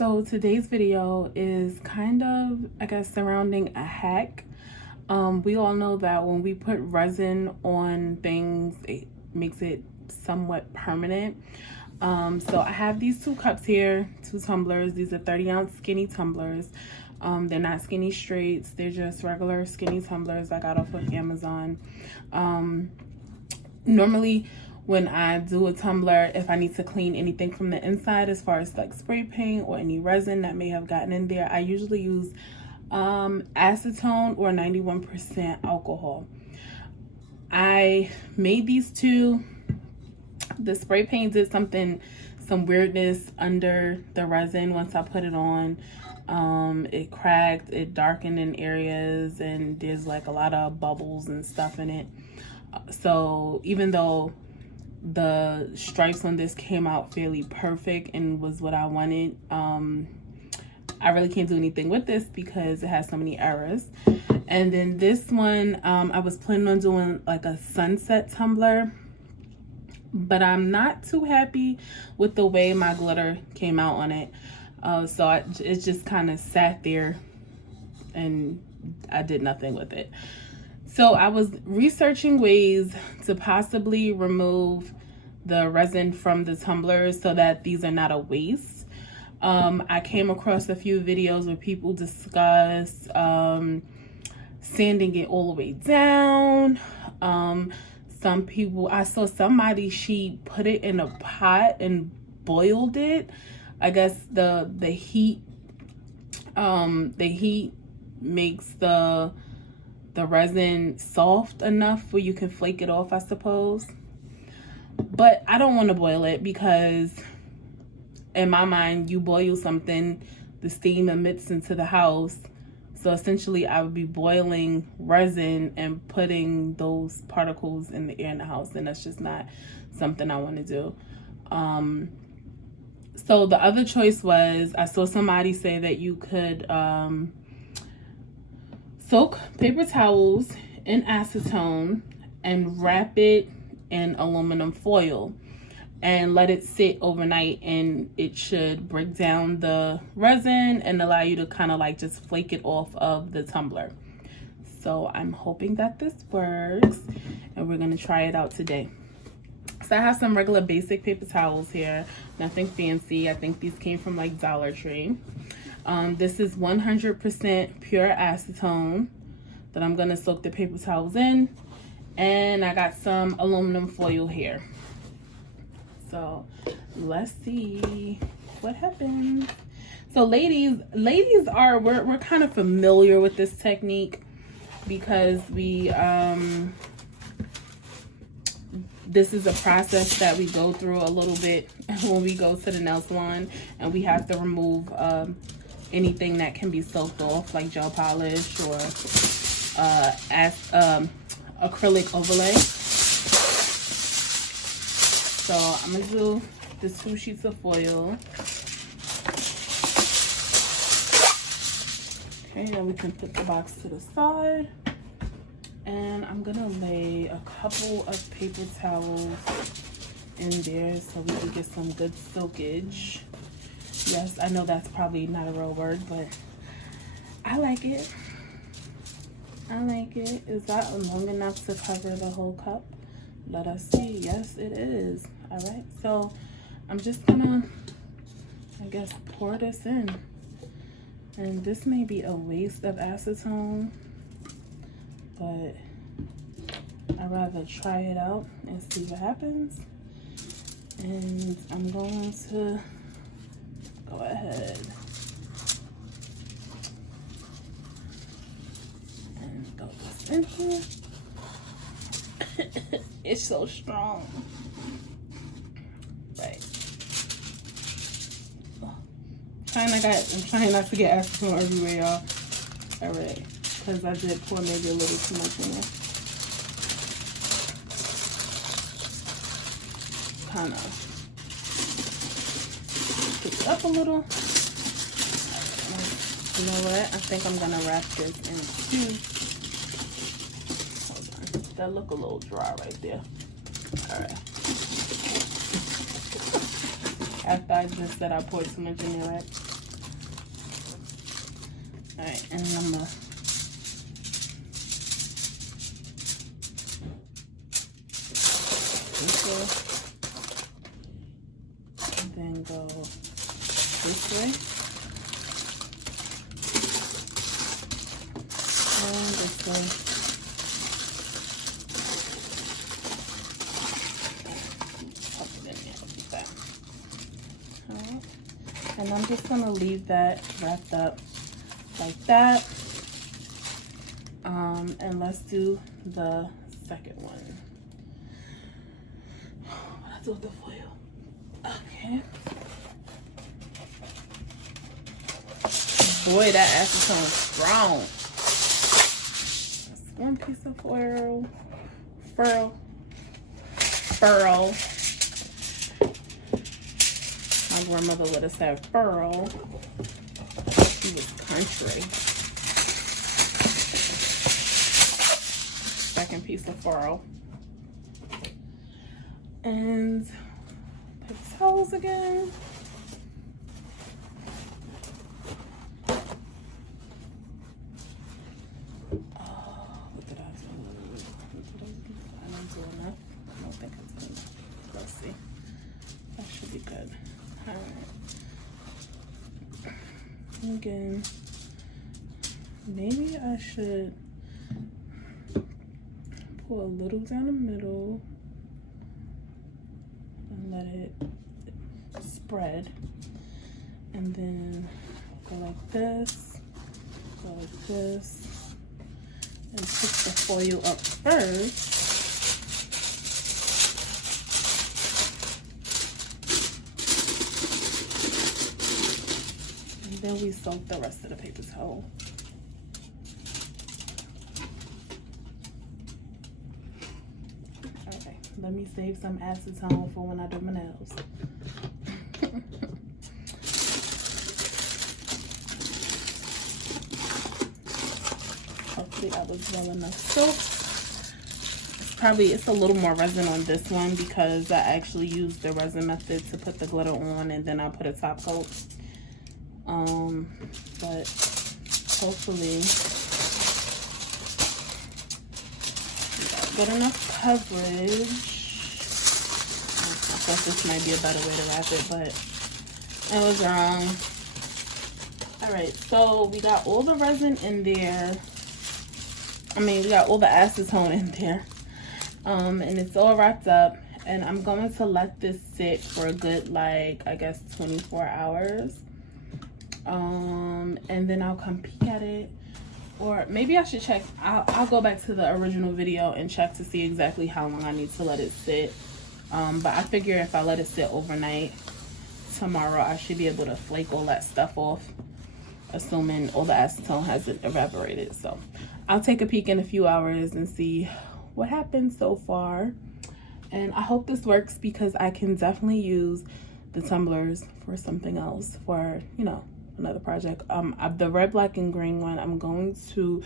So today's video is kind of, I guess, surrounding a hack. We all know that when we put resin on things, it makes it somewhat permanent. So I have these two cups here, two tumblers. These are 30-ounce skinny tumblers. They're not skinny straights. They're just regular skinny tumblers I got off of Amazon. Normally, when I do a tumbler, if I need to clean anything from the inside as far as like spray paint or any resin that may have gotten in there, I usually use acetone or 91% alcohol. I made these two. The spray paint did some weirdness under the resin once I put it on. It cracked, it darkened in areas, and there's like a lot of bubbles and stuff in it. So even though the stripes on this came out fairly perfect and was what I wanted, I really can't do anything with this because it has so many errors. And then this one, I was planning on doing like a sunset tumbler, but I'm not too happy with the way my glitter came out on it. So it just kind of sat there and I did nothing with it. So I was researching ways to possibly remove the resin from the tumblers so that these are not a waste. I came across a few videos where people discuss sanding it all the way down. Some people, I saw somebody, she put it in a pot and boiled it. I guess the heat makes the resin soft enough where you can flake it off, I suppose. But I don't want to boil it because in my mind, you boil something, the steam emits into the house. So essentially I would be boiling resin and putting those particles in the air in the house, and that's just not something I want to do. So the other choice was, I saw somebody say that you could soak paper towels in acetone and wrap it in aluminum foil and let it sit overnight, and it should break down the resin and allow you to kind of like just flake it off of the tumbler. So I'm hoping that this works, and we're going to try it out today. So I have some regular basic paper towels here, nothing fancy. I think these came from like Dollar Tree. This is 100% pure acetone that I'm gonna soak the paper towels in, and I got some aluminum foil here. So let's see what happens. So ladies are, we're kind of familiar with this technique because we this is a process that we go through a little bit when we go to the nail salon, and we have to remove anything that can be soaked off, like gel polish or acrylic overlay. So I'm gonna do the 2 sheets of foil. Okay, then we can put the box to the side. And I'm gonna lay a couple of paper towels in there so we can get some good soakage. Yes, I know that's probably not a real word, but I like it. I like it. Is that long enough to cover the whole cup? Let us see. Yes, it is. All right, so I'm just gonna, I guess, pour this in. And this may be a waste of acetone, but I'd rather try it out and see what happens. And I'm going to go ahead and throw this in here. It's so strong. Right. I'm trying not to get acetone everywhere, y'all. All right, because I did pour maybe a little too much in there. Kind of pick it up a little. You know what? I think I'm gonna wrap this in too. Hold on. That look a little dry right there. All right. After I just said I poured too much in there, right? All right, and I'm gonna this way, and then go this way, and this way. And I'm just gonna leave that wrapped up like that. And let's do the second one. Let's do the foil. Okay. Boy, that acetone is strong. That's one piece of foil. Furl. My grandmother would have said furl. She was country. Second piece of furl. And paper towels again. What did I do? I didn't do enough. I don't think I did enough. Let's see. That should be good. All right. Again, maybe I should pull a little down the middle and let it spread, and then go like this, go like this, and pick the foil up first. Then we soak the rest of the paper towel. Okay, let me save some acetone for when I do my nails. Hopefully I was well enough soaked. It's a little more resin on this one because I actually used the resin method to put the glitter on, and then I put a top coat. But hopefully we got good enough coverage. I thought this might be a better way to wrap it, but I was wrong. All right, so we got all the resin in there. We got all the acetone in there. And it's all wrapped up, and I'm going to let this sit for a good, like, I guess 24 hours. And then I'll come peek at it, or maybe I should check. I'll go back to the original video and check to see exactly how long I need to let it sit. But I figure if I let it sit overnight, tomorrow I should be able to flake all that stuff off, assuming all the acetone hasn't evaporated. So I'll take a peek in a few hours and see what happened so far. And I hope this works, because I can definitely use the tumblers for something else, for, you know, another project. The red, black, and green one I'm going to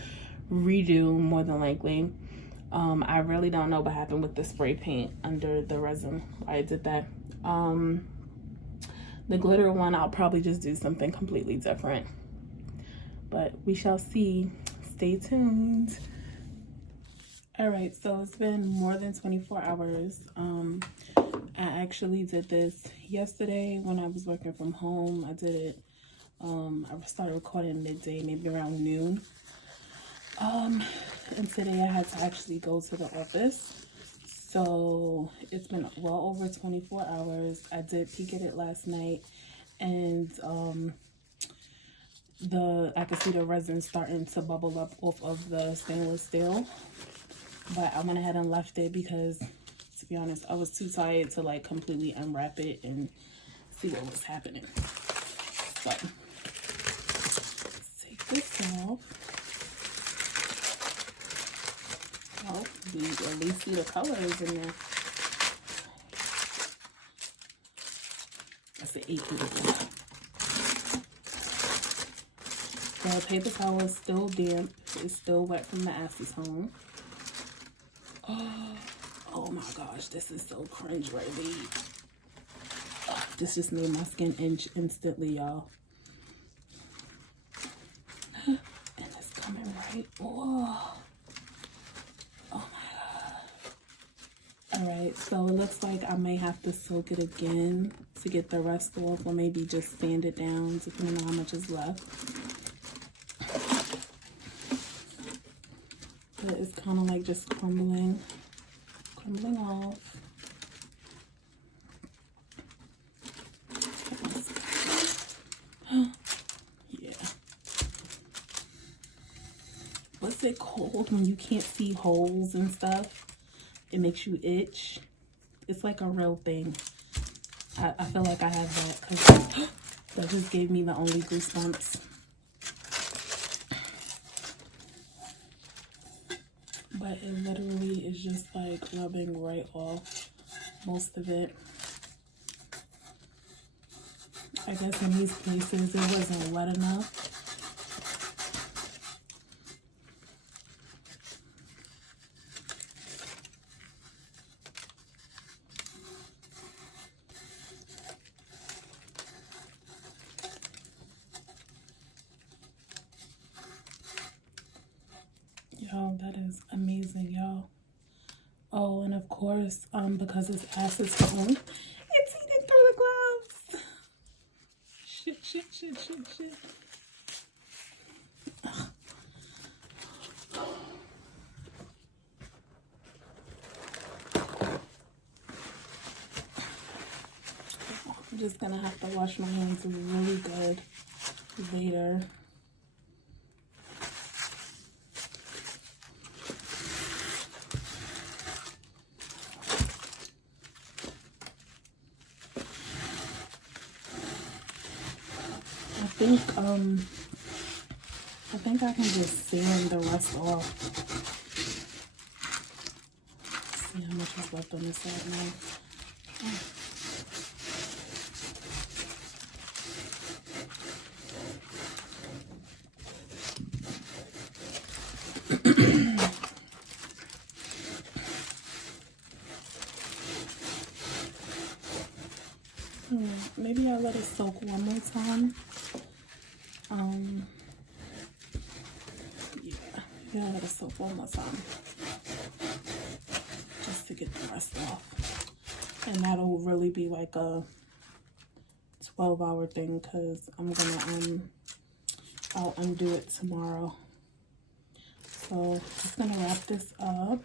redo more than likely. I really don't know what happened with the spray paint under the resin. I did that. The glitter one, I'll probably just do something completely different, but we shall see. Stay tuned. All right, so it's been more than 24 hours. I actually did this yesterday when I was working from home. I did it, I started recording midday, maybe around noon. And today I had to actually go to the office. So it's been well over 24 hours. I did peek at it last night, and I could see the resin starting to bubble up off of the stainless steel. But I went ahead and left it because, to be honest, I was too tired to like completely unwrap it and see what was happening. So let's take this off. Oh, we at least see the colors in there. That's an 8 beautiful. The paper towel is still damp. It's still wet from the acetone. Oh my gosh, this is so cringe-worthy. This just made my skin itch instantly, y'all. right. Oh. Oh my God. All right, so it looks like I may have to soak it again to get the rest off, or maybe just sand it down depending on how much is left. But it's kind of like just crumbling off. Yeah. What's it called when you can't see holes and stuff? It makes you itch. It's like a real thing. I feel like I have that because that just gave me the only goosebumps. But it literally is just like rubbing right off most of it. I guess in these places it wasn't wet enough. Y'all, that is amazing, y'all. Oh, and of course, because it's acetone, it's eating through the gloves. Shit. I'm just gonna have to wash my hands really good later. I think I can just sand the rest off. Let's see how much is left on this side now. Maybe I'll let it soak one more time. Yeah, I'll let it soak one more time. Just to get the rest off. And that'll really be like a 12-hour thing because I'm gonna, I'll undo it tomorrow. So just gonna wrap this up.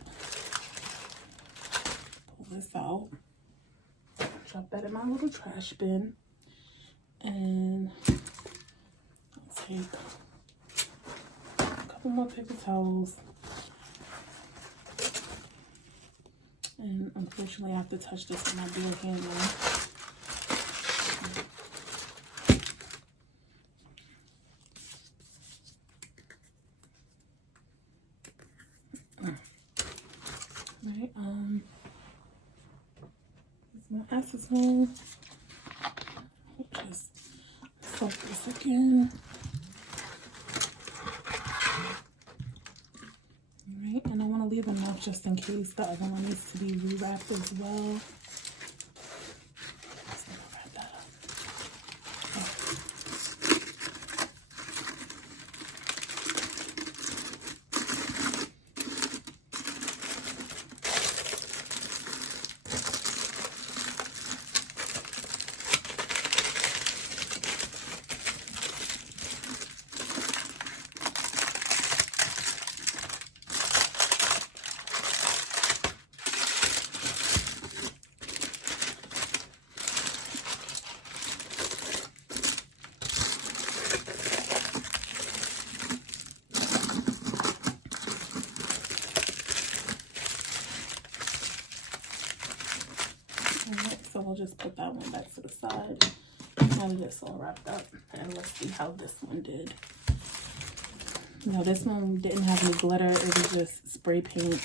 Pull this out. Drop that in my little trash bin. And I'll take a couple more paper towels. And unfortunately I have to touch this with my bare hand now. Right, here's my acetone. Just soak this again. Alright, and I want to leave enough just in case the other one needs to be rewrapped as well. Just gonna wrap that up. So we'll just put that one back to the side. Now this all wrapped up, and let's see how this one did. No, this one didn't have any glitter. It was just spray paint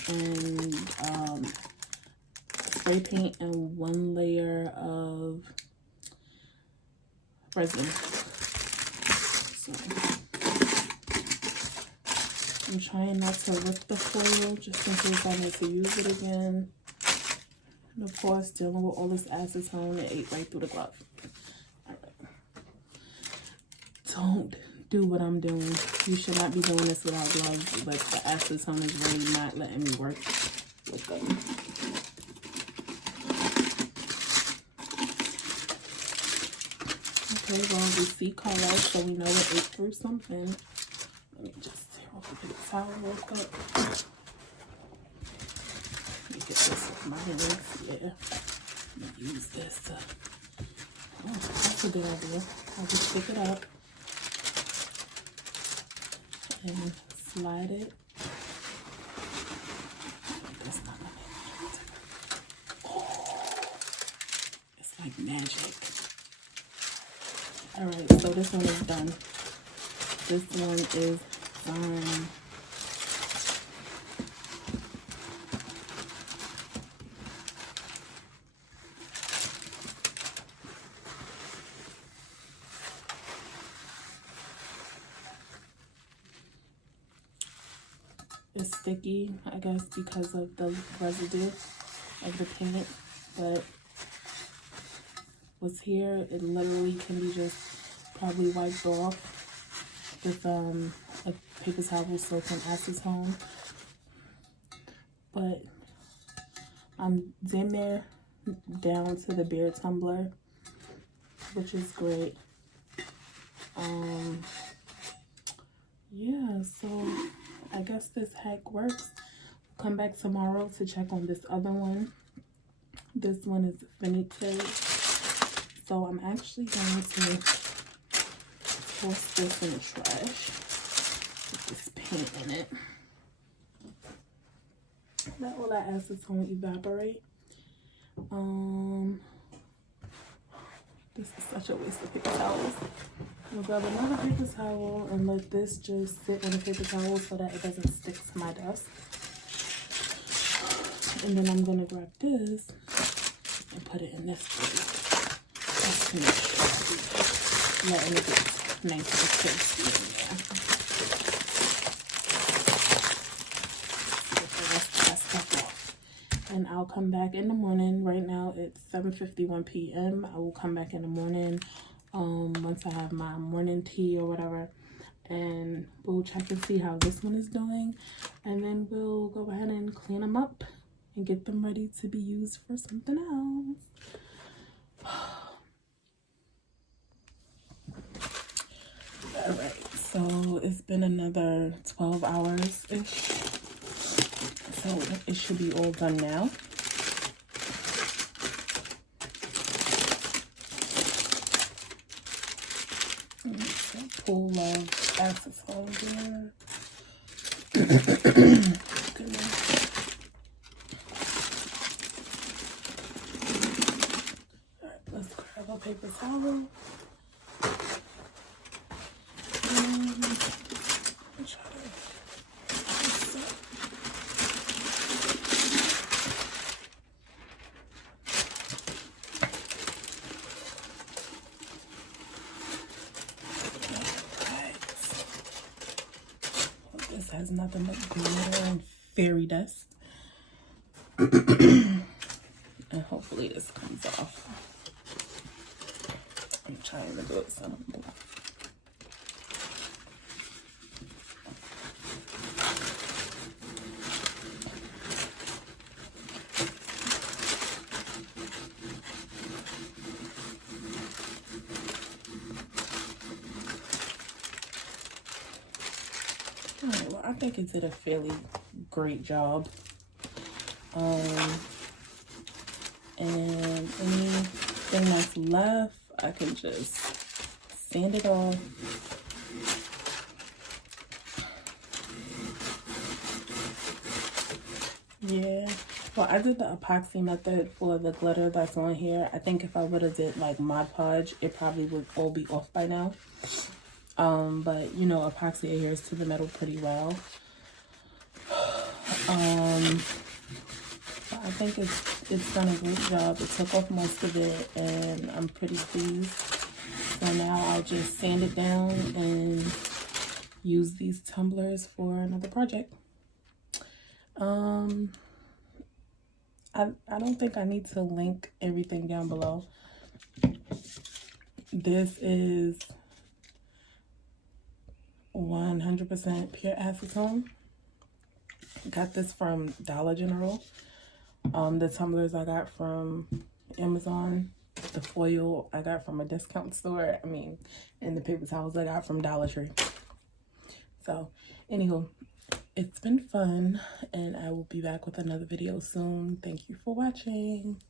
and one layer of resin. So I'm trying not to rip the foil just in case I need to use it again. And of course, dealing with all this acetone, it ate right through the glove. All right. do what I'm doing. You should not be doing this without gloves, but the acetone is really not letting me work with them. Okay, well, we see color, so we know it ate through something. Let me just tear off the paper towel real quick. Let me get this with my hands. Yeah. I'm going to use this to... Oh, that's a good idea. I'll just pick it up and slide it. That's not going to make Oh, it's like magic. Alright, so this one is done. This one is done. It's sticky, I guess, because of the residue of the paint, but what's here, it literally can be just probably wiped off with a paper towel, soap, and acetone. But I'm damn near down to the bare tumbler, which is great. Yeah, so I guess this hack works. Come back tomorrow to check on this other one. This one is finite. So I'm actually going to toss this in the trash with this paint in it. Let all that acetone evaporate. This is such a waste of paper towels. I'm gonna grab another paper towel and let this just sit on the paper towel so that it doesn't stick to my desk. And then I'm gonna grab this and put it in this place. Just to make sure letting it get nice and toasty in there. Get the rest of that stuff off. And I'll come back in the morning. Right now it's 7:51 p.m. I will come back in the morning once I have my morning tea or whatever, and we'll check and see how this one is doing, and then we'll go ahead and clean them up and get them ready to be used for something else. All right, so it's been another 12 hours ish, so it should be all done now. Full of acetone there. Goodness. Alright, let's grab a paper towel. This has nothing but glitter and fairy dust. And hopefully this comes off. I'm trying to do it so I don't blow. Alright, well, I think it did a fairly great job. And anything that's left, I can just sand it off. Yeah, well, I did the epoxy method for the glitter that's on here. I think if I would have did like Mod Podge, it probably would all be off by now. But you know, epoxy adheres to the metal pretty well. I think it's done a great job. It took off most of it, and I'm pretty pleased. So now I'll just sand it down and use these tumblers for another project. I don't think I need to link everything down below. This is 100% pure acetone. Got this from Dollar General. The tumblers I got from Amazon. The foil I got from a discount store. I mean, and the paper towels I got from Dollar Tree. So, anywho, it's been fun, and I will be back with another video soon. Thank you for watching.